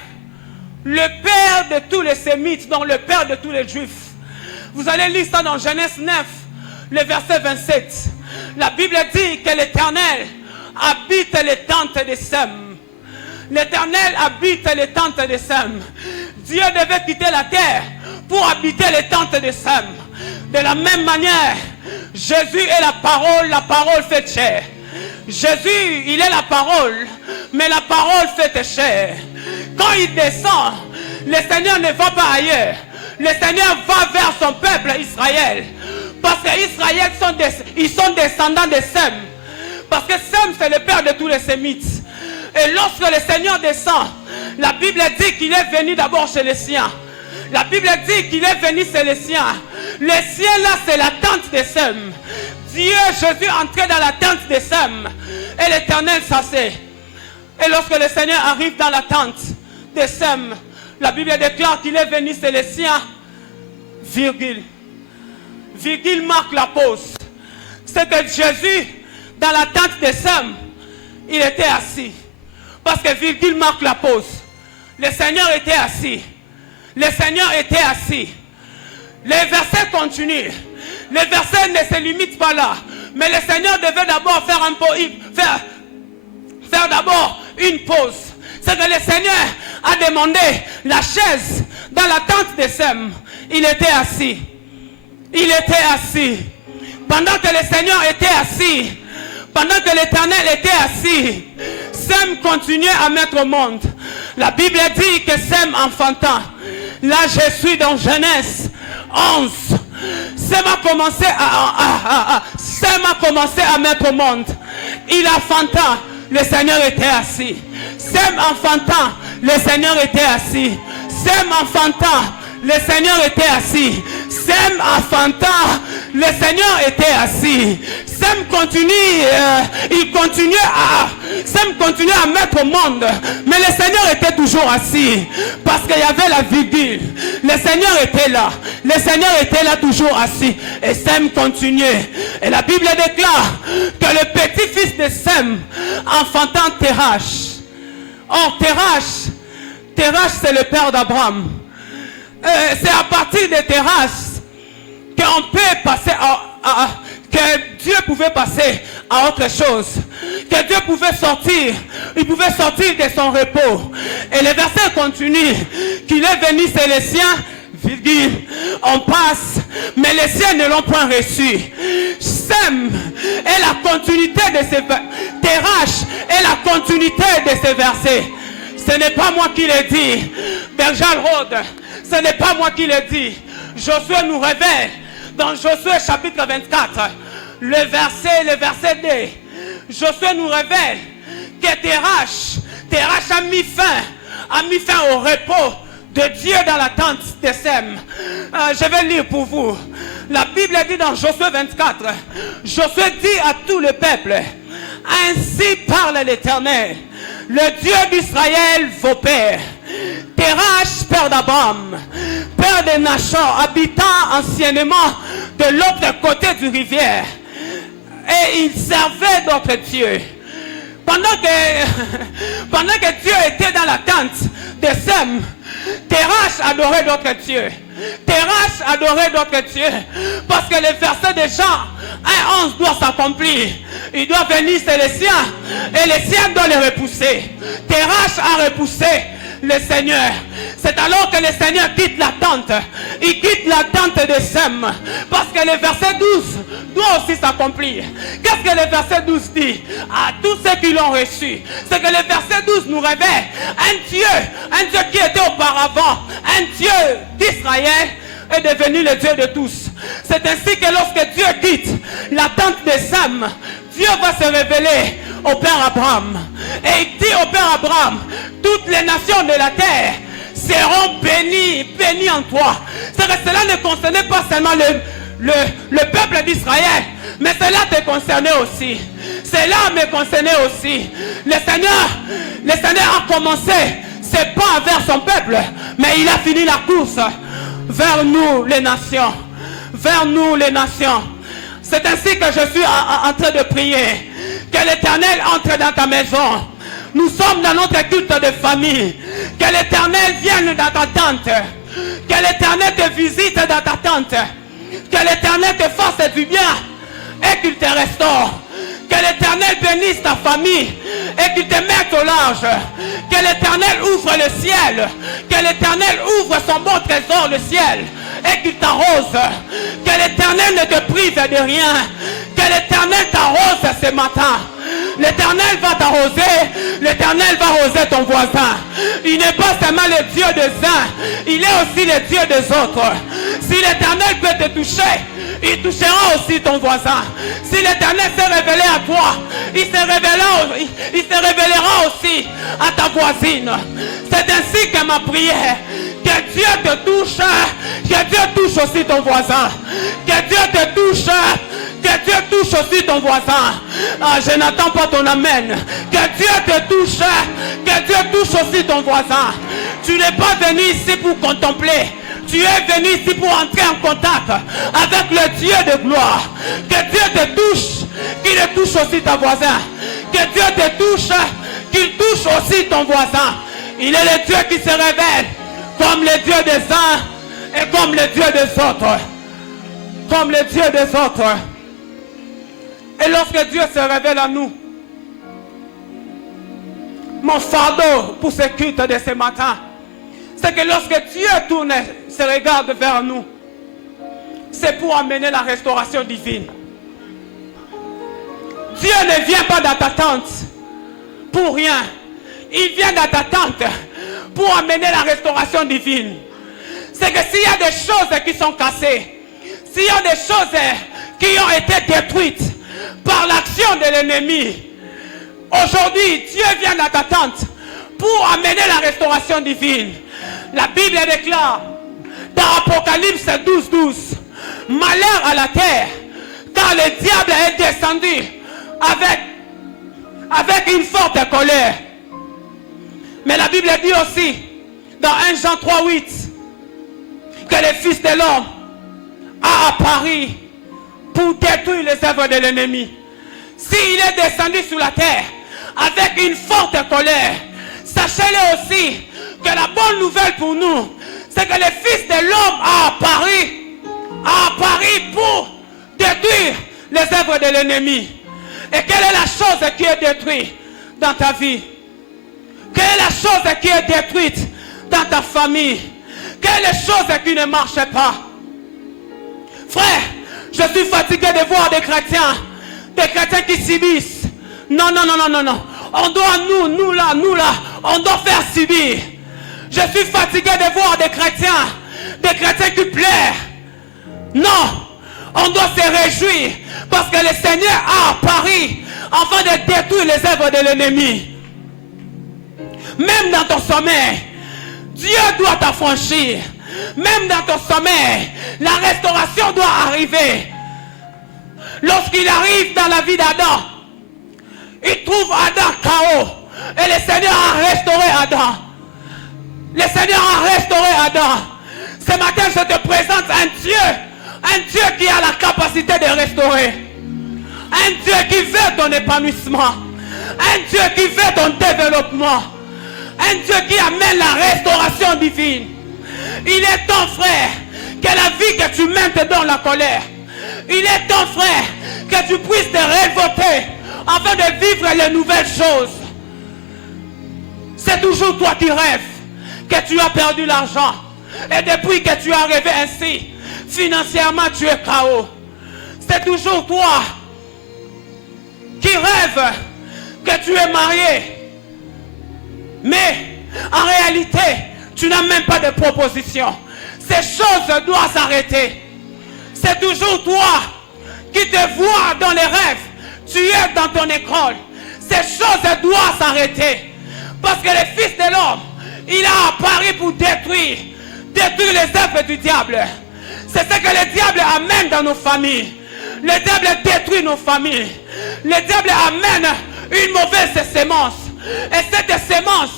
de tous les Sémites, donc le père de tous les Juifs. Vous allez lire ça dans Genèse 9, le verset 27. La Bible dit que l'Éternel habite les tentes de Sem. L'Éternel habite les tentes de Sem. Dieu devait quitter la terre pour habiter les tentes de Sem. De la même manière, Jésus est la parole faite chair. Jésus, il est la parole, mais la parole faite chair. Quand il descend, le Seigneur ne va pas ailleurs. Le Seigneur va vers son peuple Israël. Parce que Israël, ils sont descendants de Sem. Parce que Sem, c'est le père de tous les Sémites. Et lorsque le Seigneur descend, la Bible dit qu'il est venu d'abord chez les siens. La Bible dit qu'il est venu chez les siens. Les siens là, c'est la tente de Sem. Dieu, Jésus entrait dans la tente de Sem. Et l'Éternel s'assait. Et lorsque le Seigneur arrive dans la tente de Sem, la Bible déclare qu'il est venu chez les siens. Virgule. Virgule marque la pause. C'est que Jésus, dans la tente de Sem, il était assis. Parce que virgule marque la pause. Le Seigneur était assis. Le Seigneur était assis. Les versets continuent. Les versets ne se limitent pas là. Mais le Seigneur devait d'abord faire d'abord une pause. C'est que le Seigneur a demandé la chaise dans la tente de Sem. Il était assis. Il était assis. Pendant que le Seigneur était assis, pendant que l'Éternel était assis, Sem continuait à mettre au monde. La Bible dit que Sem enfanta. Là, je suis dans Genèse 11. Sem a commencé à mettre au monde. Il enfanta. Le Seigneur était assis. Sem enfanta. Le Seigneur était assis. Sem enfanta. Le Seigneur était assis. Sem enfanta. Le Seigneur était assis. Sem continuait à mettre au monde. Mais le Seigneur était toujours assis. Parce qu'il y avait la virgule. Le Seigneur était là. Le Seigneur était là toujours assis. Et Sem continuait. Et la Bible déclare que le petit-fils de Sem enfantant Terach. Or Terach c'est le père d'Abraham. C'est à partir de Terach qu'on peut passer que Dieu pouvait passer à autre chose. Que Dieu pouvait sortir. Il pouvait sortir de son repos. Et le verset continue. Qu'il est venu chez les siens. Virgule, on passe. Mais les siens ne l'ont point reçu. Sem est la continuité de ces versets. Terach est la continuité de ces versets. Ce n'est pas moi qui l'ai dit. Bergeal Rode. Ce n'est pas moi qui l'ai dit. Josué nous révèle dans Josué chapitre 24, le verset 2. Josué nous révèle que Terach a mis fin au repos de Dieu dans la tente de Sem. Je vais lire pour vous. La Bible dit dans Josué 24, Josué dit à tout le peuple, ainsi parle l'Éternel, le Dieu d'Israël, vos pères. Terach, père d'Abraham, père de Nachor, habitant anciennement de l'autre côté du rivière. Et il servait d'autres dieux. Pendant que Dieu était dans la tente de Sem, Terach adorait d'autres dieux. Terach adorait d'autres dieux. Parce que le verset de Jean 1:11 doit s'accomplir. Il doit venir chez les siens. Et les siens doivent les repousser. Terach a repoussé le Seigneur. C'est alors que le Seigneur quitte la tente. Il quitte la tente de Sem. Parce que le verset 12 doit aussi s'accomplir. Qu'est-ce que le verset 12 dit? À tous ceux qui l'ont reçu. C'est que le verset 12 nous révèle un Dieu qui était auparavant un Dieu d'Israël est devenu le Dieu de tous. C'est ainsi que lorsque Dieu quitte la tente de Sem, Dieu va se révéler au Père Abraham. Et il dit au Père Abraham, toutes les nations de la terre seront bénies en toi. C'est que cela ne concernait pas seulement le peuple d'Israël, mais cela te concernait aussi. Cela me concernait aussi. Le Seigneur a commencé ses pas vers son peuple, mais il a fini la course vers nous les nations. Vers nous les nations. C'est ainsi que je suis en train de prier. Que l'Éternel entre dans ta maison. Nous sommes dans notre culte de famille. Que l'Éternel vienne dans ta tente. Que l'Éternel te visite dans ta tente. Que l'Éternel te fasse du bien et qu'il te restaure. Que l'Éternel bénisse ta famille et qu'il te mette au large. Que l'Éternel ouvre le ciel. Que l'Éternel ouvre son bon trésor, le ciel, et qu'il t'arrose. Que l'Éternel ne te prive de rien. Que l'Éternel t'arrose ce matin. L'Éternel va t'arroser. L'Éternel va arroser ton voisin. Il n'est pas seulement le Dieu des uns, il est aussi le Dieu des autres. Si l'Éternel peut te toucher, il touchera aussi ton voisin. Si l'Éternel s'est révélé à toi, il se révélera aussi à ta voisine. C'est ainsi que ma prière. Que Dieu te touche, que Dieu touche aussi ton voisin. Que Dieu te touche, que Dieu touche aussi ton voisin. Ah, je n'attends pas ton amen. Que Dieu te touche, que Dieu touche aussi ton voisin. Tu n'es pas venu ici pour contempler. Tu es venu ici pour entrer en contact avec le Dieu de gloire. Que Dieu te touche, qu'il touche aussi ton voisin. Que Dieu te touche, qu'il touche aussi ton voisin. Il est le Dieu qui se révèle comme le Dieu des uns et comme le Dieu des autres. Comme le Dieu des autres. Et lorsque Dieu se révèle à nous, mon fardeau pour ce culte de ce matin, c'est que lorsque Dieu tourne ses regards vers nous, c'est pour amener la restauration divine. Dieu ne vient pas dans ta tente pour rien. Il vient dans ta tente pour amener la restauration divine. C'est que s'il y a des choses qui sont cassées, s'il y a des choses qui ont été détruites par l'action de l'ennemi, aujourd'hui, Dieu vient dans ta tente pour amener la restauration divine. La Bible déclare dans Apocalypse 12:12, malheur à la terre, car le diable est descendu avec une forte colère. Mais la Bible dit aussi dans 1 Jean 3:8 que le Fils de l'homme a apparu pour détruire les œuvres de l'ennemi. S'il est descendu sur la terre avec une forte colère, sachez-le aussi que la bonne nouvelle pour nous, c'est que le Fils de l'homme a apparu pour détruire les œuvres de l'ennemi. Et quelle est la chose qui est détruite dans ta vie? Quelle est la chose qui est détruite dans ta famille? Quelle est la chose qui ne marche pas? Frère, je suis fatigué de voir des chrétiens qui subissent. Non. On doit, nous là, on doit faire subir. Je suis fatigué de voir des chrétiens qui pleurent. Non, on doit se réjouir parce que le Seigneur a apparu afin de détruire les œuvres de l'ennemi. Même dans ton sommeil, Dieu doit t'affranchir. Même dans ton sommeil, la restauration doit arriver. Lorsqu'il arrive dans la vie d'Adam, il trouve Adam KO. Et le Seigneur a restauré Adam. Le Seigneur a restauré Adam. Ce matin, je te présente un Dieu qui a la capacité de restaurer. Un Dieu qui veut ton épanouissement. Un Dieu qui veut ton développement. Un Dieu qui amène la restauration divine. Il est ton frère que la vie que tu mènes te donne la colère. Il est ton frère que tu puisses te révolter afin de vivre les nouvelles choses. C'est toujours toi qui rêves que tu as perdu l'argent. Et depuis que tu es arrivé ainsi, financièrement tu es KO. C'est toujours toi qui rêves que tu es marié. Mais en réalité, tu n'as même pas de proposition. Ces choses doivent s'arrêter. C'est toujours toi qui te vois dans les rêves. Tu es dans ton école. Ces choses doivent s'arrêter. Parce que le Fils de l'homme, il a apparu pour détruire les œuvres du diable. C'est ce que le diable amène dans nos familles. Le diable détruit nos familles. Le diable amène une mauvaise sémence. Et cette sémence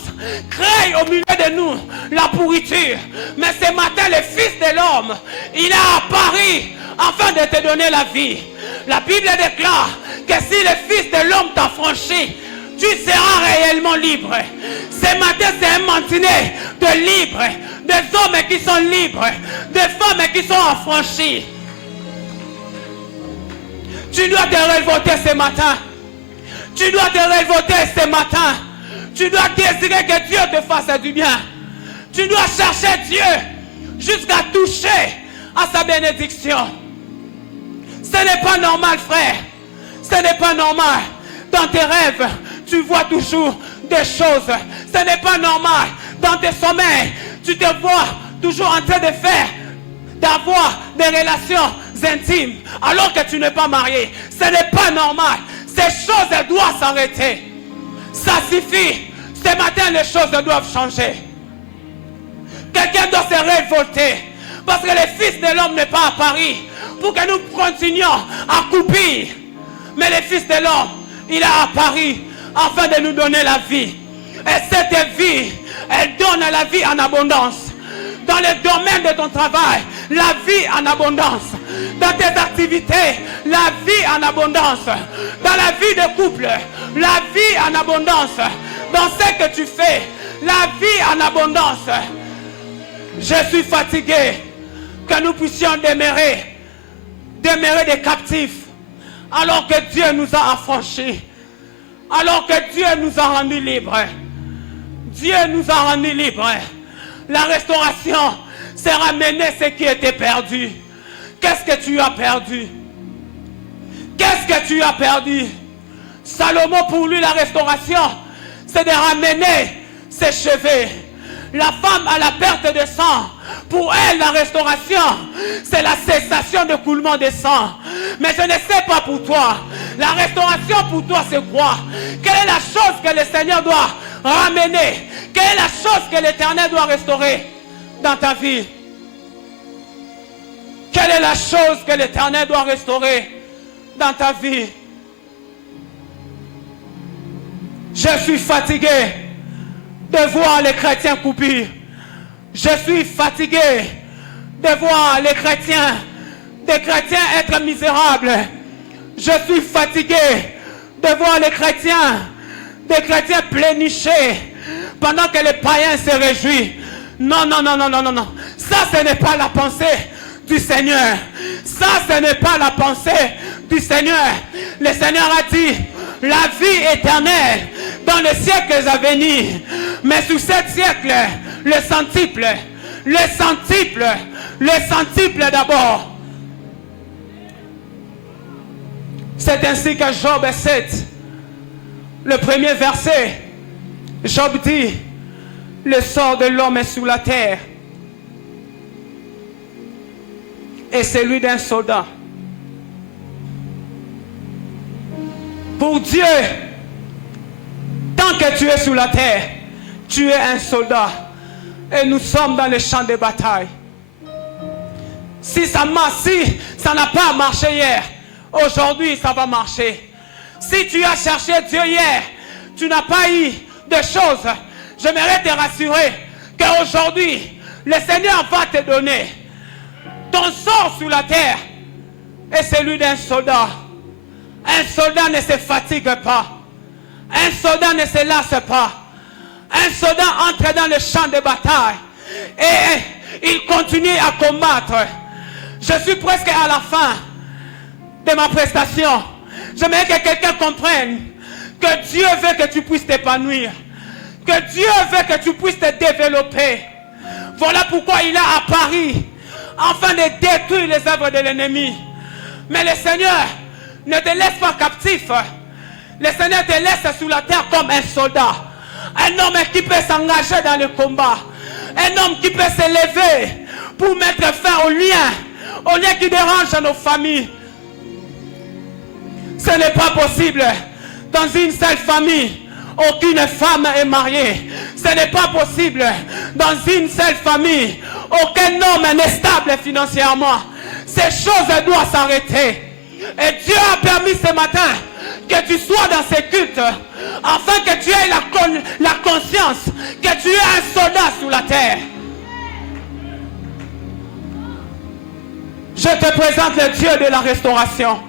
crée au milieu de nous la pourriture. Mais ce matin, le Fils de l'homme, il a apparu afin de te donner la vie. La Bible déclare que si le Fils de l'homme t'a franchi, tu seras réellement libre. Ce matin, c'est un matinée de libres, des hommes qui sont libres, des femmes qui sont affranchies. Tu dois te révolter ce matin. Tu dois te révolter ce matin. Tu dois désirer que Dieu te fasse du bien. Tu dois chercher Dieu jusqu'à toucher à sa bénédiction. Ce n'est pas normal, frère. Ce n'est pas normal. Dans tes rêves, tu vois toujours des choses. Ce n'est pas normal. Dans tes sommeils, tu te vois toujours en train de faire d'avoir des relations intimes alors que tu n'es pas marié. Ce n'est pas normal. Ces choses doivent s'arrêter. Ça suffit. Ce matin, les choses doivent changer. Quelqu'un doit se révolter. Parce que le Fils de l'homme n'est pas à Paris pour que nous continuions à couper. Mais le Fils de l'homme, il est à Paris afin de nous donner la vie. Et cette vie, elle donne la vie en abondance. Dans le domaine de ton travail, la vie en abondance. Dans tes activités, la vie en abondance. Dans la vie de couple, la vie en abondance. Dans ce que tu fais, la vie en abondance. Je suis fatigué que nous puissions demeurer des captifs alors que Dieu nous a affranchis, alors que Dieu nous a rendus libres. Dieu nous a rendus libres. La restauration, c'est ramener ce qui était perdu. Qu'est-ce que tu as perdu? Qu'est-ce que tu as perdu? Salomon, pour lui, la restauration, c'est de ramener ses cheveux. La femme à la perte de sang, pour elle, la restauration, c'est la cessation de coulement de sang. Mais je ne sais pas pour toi. La restauration pour toi, c'est quoi? Quelle est la chose que le Seigneur doit ramener? Quelle est la chose que l'Éternel doit restaurer dans ta vie? Quelle est la chose que l'Éternel doit restaurer dans ta vie? Je suis fatigué de voir les chrétiens couper. Je suis fatigué de voir les chrétiens être misérables. Je suis fatigué de voir les chrétiens plénicher pendant que les païens se réjouissent. Non, non, non, non, non, non, non. Ça, ce n'est pas la pensée du Seigneur. Ça, ce n'est pas la pensée du Seigneur. Le Seigneur a dit la vie éternelle dans les siècles à venir. Mais sous 7 siècles, le centuple d'abord. C'est ainsi que Job 7, le premier verset, Job dit, le sort de l'homme est sous la terre et celui d'un soldat. Pour Dieu, tant que tu es sous la terre, tu es un soldat. Et nous sommes dans le champ de bataille. Si ça n'a pas marché hier, aujourd'hui ça va marcher. Si tu as cherché Dieu hier, tu n'as pas eu de choses. J'aimerais te rassurer qu'aujourd'hui, le Seigneur va te donner ton sort sous la terre et celui d'un soldat. Un soldat ne se fatigue pas. Un soldat ne se lasse pas. Un soldat entre dans le champ de bataille et il continue à combattre. Je suis presque à la fin de ma prestation. J'aimerais que quelqu'un comprenne que Dieu veut que tu puisses t'épanouir, que Dieu veut que tu puisses te développer. Voilà pourquoi il a apparu afin de détruire les œuvres de l'ennemi. Mais le Seigneur ne te laisse pas captif. Le Seigneur te laisse sous la terre comme un soldat. Un homme qui peut s'engager dans le combat. Un homme qui peut se lever pour mettre fin aux liens qui dérangent nos familles. Ce n'est pas possible. Dans une seule famille, aucune femme est mariée. Ce n'est pas possible. Dans une seule famille, aucun homme n'est stable financièrement. Ces choses doivent s'arrêter. Et Dieu a permis ce matin que tu sois dans ces cultes afin que tu aies la conscience que tu es un soldat sous la terre. Je te présente le Dieu de la restauration.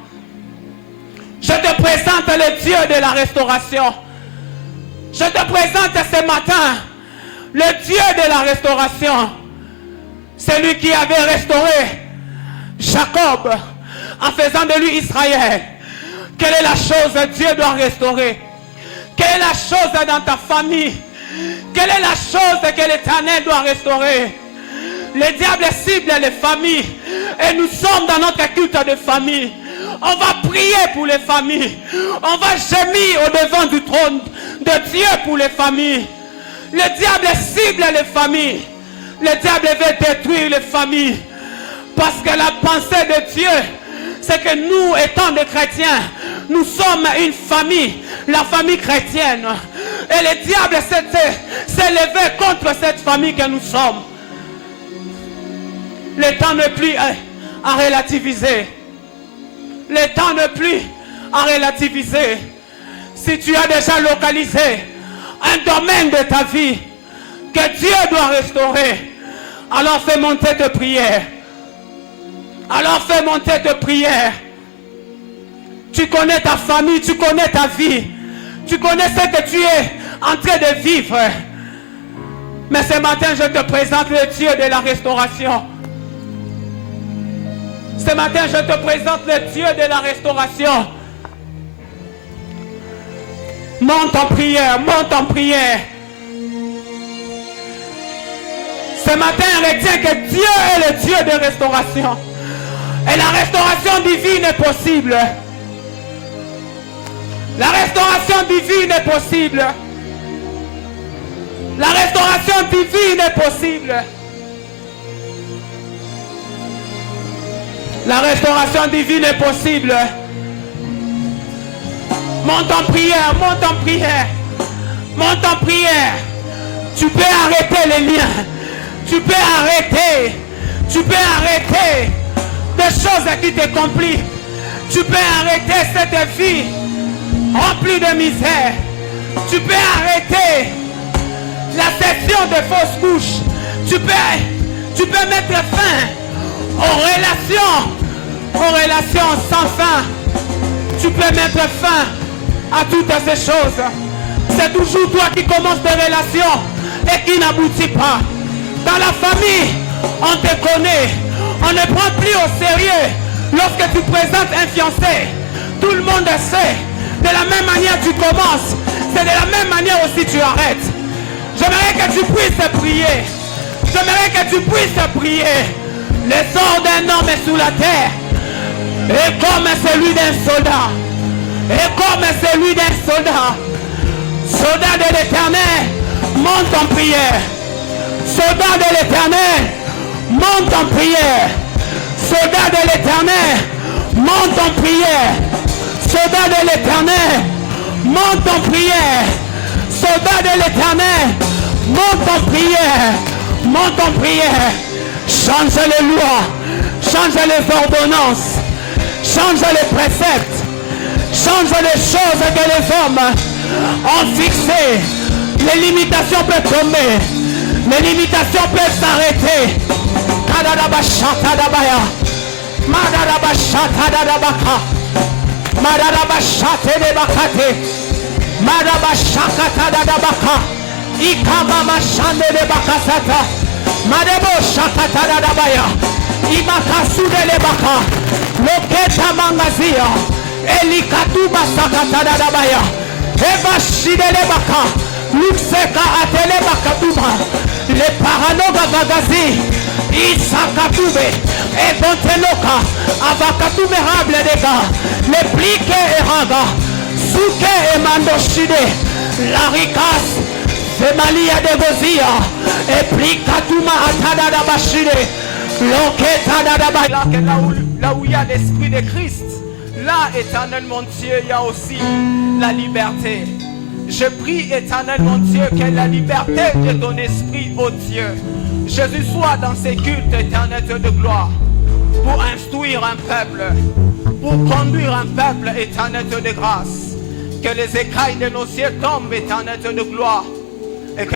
Je te présente le Dieu de la restauration. Je te présente ce matin le Dieu de la restauration. Celui qui avait restauré Jacob en faisant de lui Israël. Quelle est la chose que Dieu doit restaurer? Quelle est la chose dans ta famille? Quelle est la chose que l'Éternel doit restaurer? Le diable cible les familles. Et nous sommes dans notre culte de famille. On va prier pour les familles. On va gémir au devant du trône de Dieu pour les familles. Le diable cible les familles. Le diable veut détruire les familles. Parce que la pensée de Dieu, c'est que nous, étant des chrétiens, nous sommes une famille, la famille chrétienne. Et le diable s'est levé contre cette famille que nous sommes. Le temps n'est plus à relativiser. Le temps n'est plus à relativiser. Si tu as déjà localisé un domaine de ta vie que Dieu doit restaurer, alors fais monter tes prières. Alors fais monter tes prières. Tu connais ta famille, tu connais ta vie. Tu connais ce que tu es en train de vivre. Mais ce matin, je te présente le Dieu de la restauration. Ce matin, je te présente le Dieu de la restauration. Monte en prière, monte en prière. Ce matin, retiens que Dieu est le Dieu de restauration. Et la restauration divine est possible. La restauration divine est possible. La restauration divine est possible. La restauration divine est possible. Monte en prière, monte en prière. Monte en prière. Tu peux arrêter les liens. Tu peux arrêter. Tu peux arrêter des choses qui te compliquent. Tu peux arrêter cette vie remplie de misère. Tu peux arrêter la session de fausses couches. Tu peux mettre fin aux relations sans fin. Tu peux mettre fin à toutes ces choses. C'est toujours toi qui commences des relations et qui n'aboutit pas. Dans la famille, on te connaît. On ne prend plus au sérieux lorsque tu présentes un fiancé. Tout le monde sait. De la même manière tu commences, c'est de la même manière aussi tu arrêtes. J'aimerais que tu puisses prier. J'aimerais que tu puisses prier. Le sort d'un homme est sous la terre. Et comme celui d'un soldat. Et comme celui d'un soldat. Soldat de l'Éternel, monte en prière. Soldat de l'Éternel, monte en prière. Soldat de l'Éternel, monte en prière. Soldat de l'Éternel, monte en prière. Soldat de l'Éternel, monte en prière. Monte en prière. Change les lois. Change les ordonnances. Change les préceptes. Change les choses que les hommes ont fixées. Les limitations peuvent tomber. Les limitations peuvent s'arrêter. Kadadabashatadabaya. Madadabashatadabaka. Madadabashatadabakate. Madabashakatadabaka. Ikamamashande-de-bakasata. Madebo-shakatadabaya. Imakasude-le-baka. Loketa-mangazia. Elikatuma-sakatadabaya. Evashide-le-baka. Luxeka atele-bakatuma. Le paranoga vagazi. Isakatube. Ebonteloka. Avakatumerable dega. Le plique eranga. Suke emandoshide. Larikas. Semalia de Gozia. Et plikatuma atada bashide. Là où il y a l'esprit de Christ, là, éternel mon Dieu, il y a aussi la liberté. Je prie, éternel mon Dieu, que la liberté de ton esprit, ô Dieu, Jésus soit dans ces cultes, éternel Dieu de gloire, pour instruire un peuple, pour conduire un peuple, éternel Dieu de grâce. Que les écailles de nos cieux tombent, éternel Dieu de gloire,